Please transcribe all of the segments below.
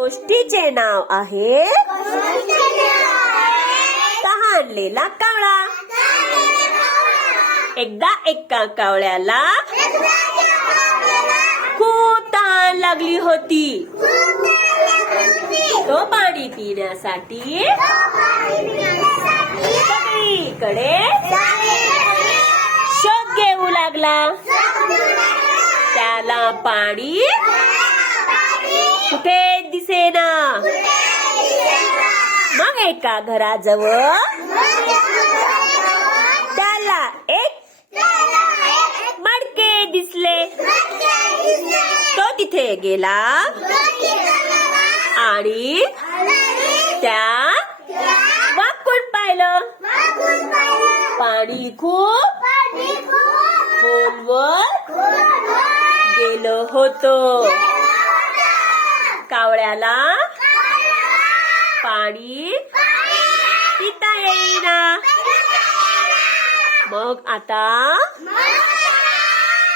गोष्टीचे नाव आहे तहानलेला कावळा. एकदा एका कावळ्याला खूप तहान लागली होती. तो पाणी पिण्यासाठी सगळीकडे शोध घेऊ लागला. त्याला पाणी कुठे दिसेना. मग एका घराजवळ त्याला एक मडके दिसले. तो तिथे गेला आणि त्या वाकून पाहिलं. पाणी खूप खोलवर गेलं होतं. कावळ्याला पाणी पिता येईना. मग आता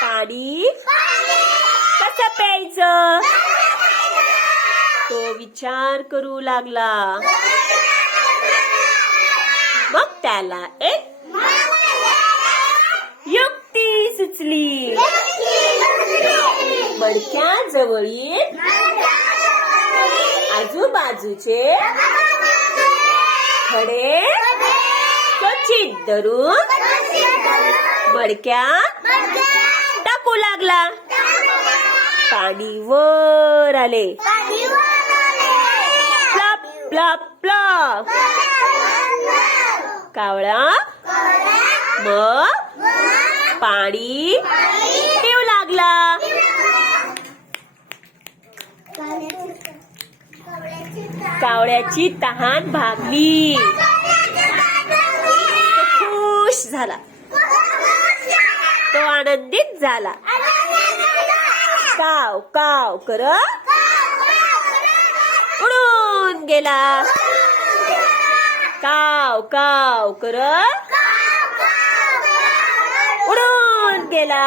पाणी कसं प्यायचं तो विचार करू लागला. मग त्याला एक युक्ती सुचली. मडक्याजवळील आजूबाजूचे खडे स्वच्छ धरून मडक्यात टाकू लागला. पाणी वर आले. प्लप प्लप प्लप. कावळा मग पाणी पिऊ लागला. कावळ्याची तहान भागली. तो खुश झाला. तो आनंदित झाला. काव काव करत उडून गेला. काव काव करत उडून गेला.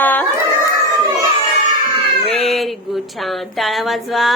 Very good. छान. टाळ्या वाजवा.